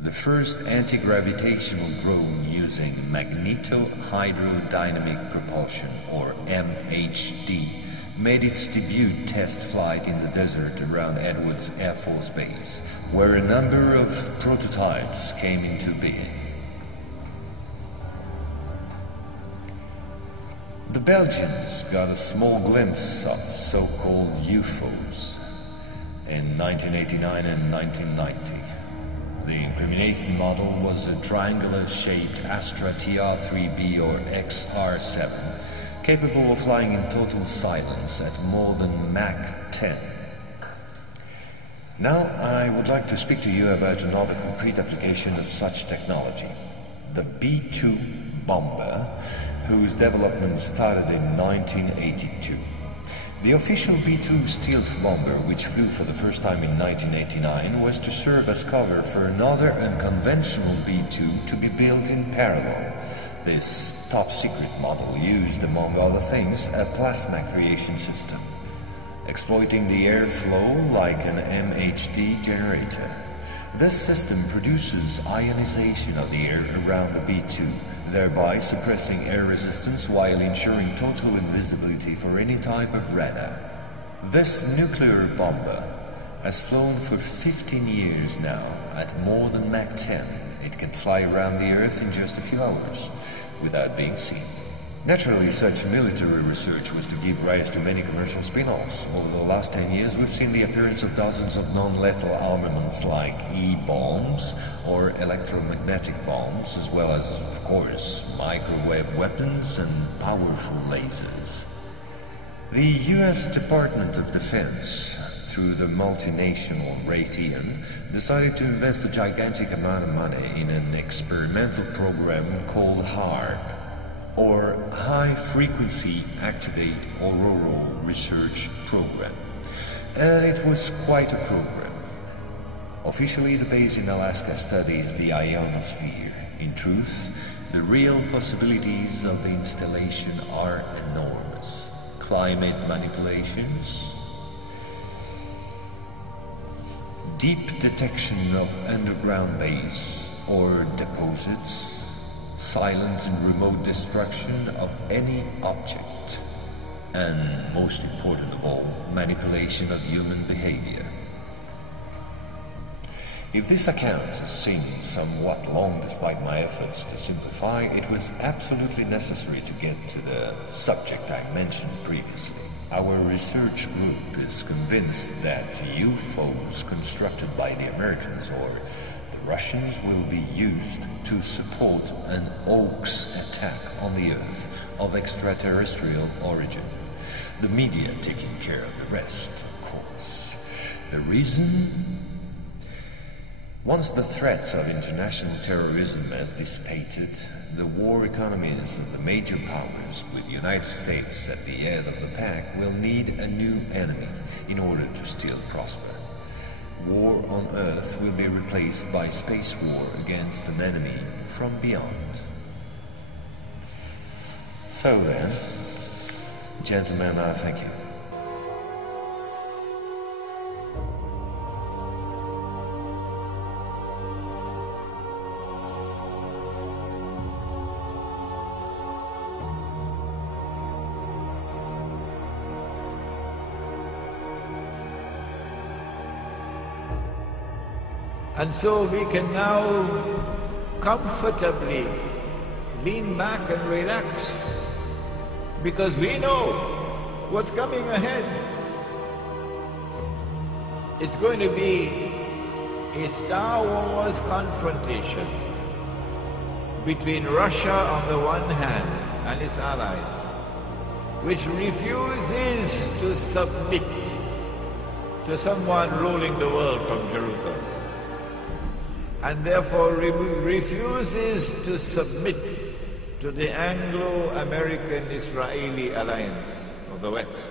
The first anti-gravitational drone using magneto-hydrodynamic propulsion, or MHD, made its debut test flight in the desert around Edwards Air Force Base, where a number of prototypes came into being. The Belgians got a small glimpse of so-called UFOs in 1989 and 1990. The incriminating model was a triangular-shaped Astra TR-3B or XR-7, capable of flying in total silence at more than Mach 10. Now I would like to speak to you about another concrete application of such technology, the B-2 bomber, whose development started in 1982. The official B-2 stealth bomber, which flew for the first time in 1989, was to serve as cover for another unconventional B-2 to be built in parallel. This top-secret model used, among other things, a plasma creation system, exploiting the airflow like an MHD generator. This system produces ionization of the air around the B-2, thereby suppressing air resistance while ensuring total invisibility for any type of radar. This nuclear bomber has flown for 15 years now at more than Mach 10. It can fly around the Earth in just a few hours without being seen. Naturally, such military research was to give rise to many commercial spin-offs. Over the last 10 years, we've seen the appearance of dozens of non-lethal armaments like E-bombs or electromagnetic bombs, as well as, of course, microwave weapons and powerful lasers. The US Department of Defense, through the multinational Raytheon, decided to invest a gigantic amount of money in an experimental program called HARP, or High Frequency Activate Auroral Research Program. And it was quite a program. Officially, the base in Alaska studies the ionosphere. In truth, the real possibilities of the installation are enormous. Climate manipulations, deep detection of underground base or deposits, silent and remote destruction of any object, and most important of all, manipulation of human behavior. If this account seems somewhat long despite my efforts to simplify, it was absolutely necessary to get to the subject I mentioned previously. Our research group is convinced that UFOs constructed by the Americans or Russians will be used to support an hoax attack on the Earth of extraterrestrial origin. The media taking care of the rest, of course. The reason? Once the threats of international terrorism has dissipated, the war economies of the major powers, with the United States at the head of the pack, will need a new enemy in order to still prosper. War on Earth will be replaced by space war against an enemy from beyond. So then, gentlemen, I thank you. And so we can now comfortably lean back and relax, because we know what's coming ahead. It's going to be a Star Wars confrontation between Russia on the one hand and its allies, which refuses to submit to someone ruling the world from Jerusalem, and therefore refuses to submit to the Anglo-American-Israeli alliance of the West.